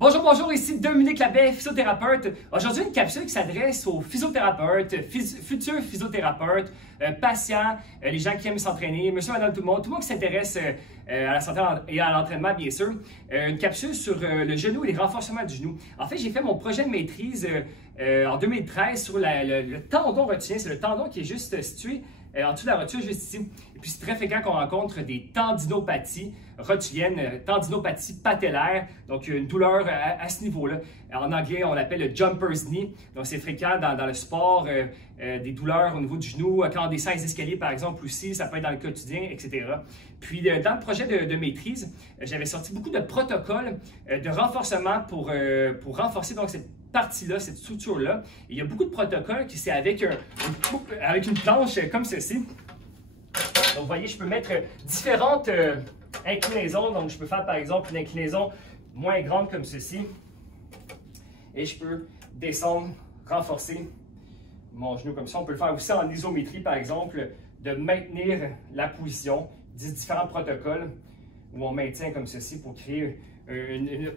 Bonjour, bonjour, ici Dominique Labbé, physiothérapeute. Aujourd'hui, une capsule qui s'adresse aux physiothérapeutes, futurs physiothérapeutes, patients, les gens qui aiment s'entraîner, monsieur, madame, tout le monde qui s'intéresse à la santé et à l'entraînement, bien sûr. Une capsule sur le genou et les renforcements du genou. En fait, j'ai fait mon projet de maîtrise en 2013 sur le tendon rotulien. C'est le tendon qui est juste situé en dessous de la rotule, juste ici. Et puis, c'est très fréquent qu'on rencontre des tendinopathies rotuliennes, tendinopathie patellaire, donc une douleur à ce niveau-là. En anglais, on l'appelle le jumper's knee. Donc, c'est fréquent dans le sport, des douleurs au niveau du genou, quand on descend les escaliers, par exemple, aussi, ça peut être dans le quotidien, etc. Puis, dans le projet de maîtrise, j'avais sorti beaucoup de protocoles de renforcement pour renforcer donc cette partie-là, cette structure-là. Il y a beaucoup de protocoles qui c'est avec une planche comme ceci. Donc, vous voyez, je peux mettre différentes inclinaisons. Donc, je peux faire, par exemple, une inclinaison moins grande comme ceci. Et je peux descendre, renforcer mon genou comme ça. On peut le faire aussi en isométrie, par exemple, de maintenir la position. Différents protocoles où on maintient comme ceci pour créer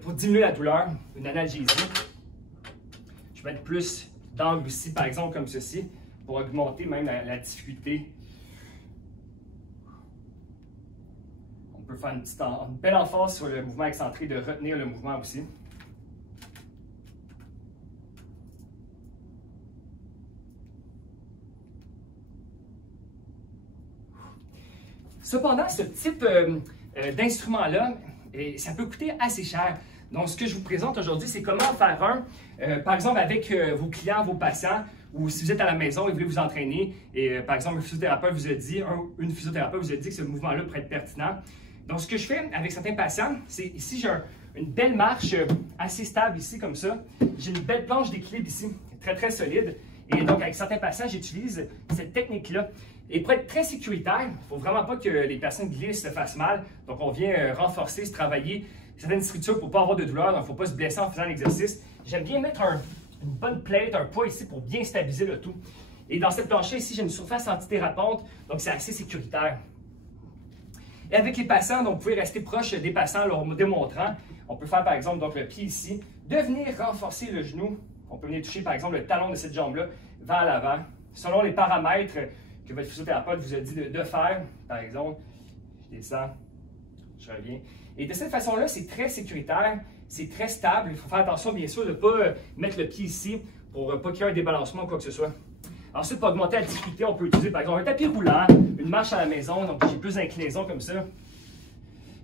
pour diminuer la douleur, une analgésie. Je vais mettre plus d'angle ici, par exemple, comme ceci, pour augmenter même la difficulté. On peut faire une belle emphase sur le mouvement excentré, de retenir le mouvement aussi. Cependant, ce type d'instrument-là, ça peut coûter assez cher. Donc, ce que je vous présente aujourd'hui, c'est comment faire un, par exemple, avec vos clients, vos patients, ou si vous êtes à la maison et vous voulez vous entraîner, et par exemple, un physiothérapeute vous a dit, une physiothérapeute vous a dit que ce mouvement-là pourrait être pertinent. Donc, ce que je fais avec certains patients, c'est ici, j'ai une belle marche assez stable ici, comme ça. J'ai une belle planche d'équilibre ici, très, très solide. Et donc, avec certains patients, j'utilise cette technique-là. Et pour être très sécuritaire, il ne faut vraiment pas que les personnes glissent, se fassent mal. Donc, on vient renforcer, se travailler certaines structures pour ne pas avoir de douleur. Donc, il ne faut pas se blesser en faisant l'exercice. J'aime bien mettre une bonne plate, un poids ici pour bien stabiliser le tout. Et dans cette planche ici, j'ai une surface antidérapante, donc c'est assez sécuritaire. Et avec les patients, donc, vous pouvez rester proche des patients leur démontrant. On peut faire par exemple donc, le pied ici, de venir renforcer le genou. On peut venir toucher par exemple le talon de cette jambe-là vers l'avant, selon les paramètres que votre physiothérapeute vous a dit de faire. Par exemple, je descends, je reviens. Et de cette façon-là, c'est très sécuritaire, c'est très stable. Il faut faire attention, bien sûr, de ne pas mettre le pied ici pour ne pas qu'il y ait un débalancement ou quoi que ce soit. Ensuite, pour augmenter la difficulté, on peut utiliser par exemple un tapis roulant, une marche à la maison, donc j'ai plus d'inclinaison comme ça.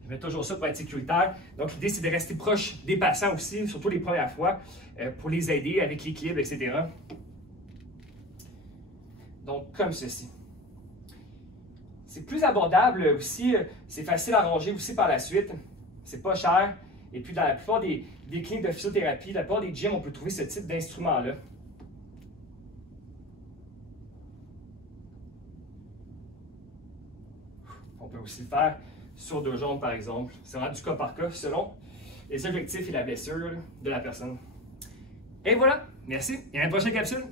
Je mets toujours ça pour être sécuritaire. Donc l'idée, c'est de rester proche des patients aussi, surtout les premières fois, pour les aider avec l'équilibre, etc. Donc comme ceci. C'est plus abordable aussi, c'est facile à ranger aussi par la suite, c'est pas cher. Et puis dans la plupart des cliniques de physiothérapie, la plupart des gyms, on peut trouver ce type d'instrument-là. On peut aussi le faire sur deux jambes, par exemple. C'est vraiment du cas par cas, selon les objectifs et la blessure de la personne. Et voilà, merci, et à la prochaine capsule!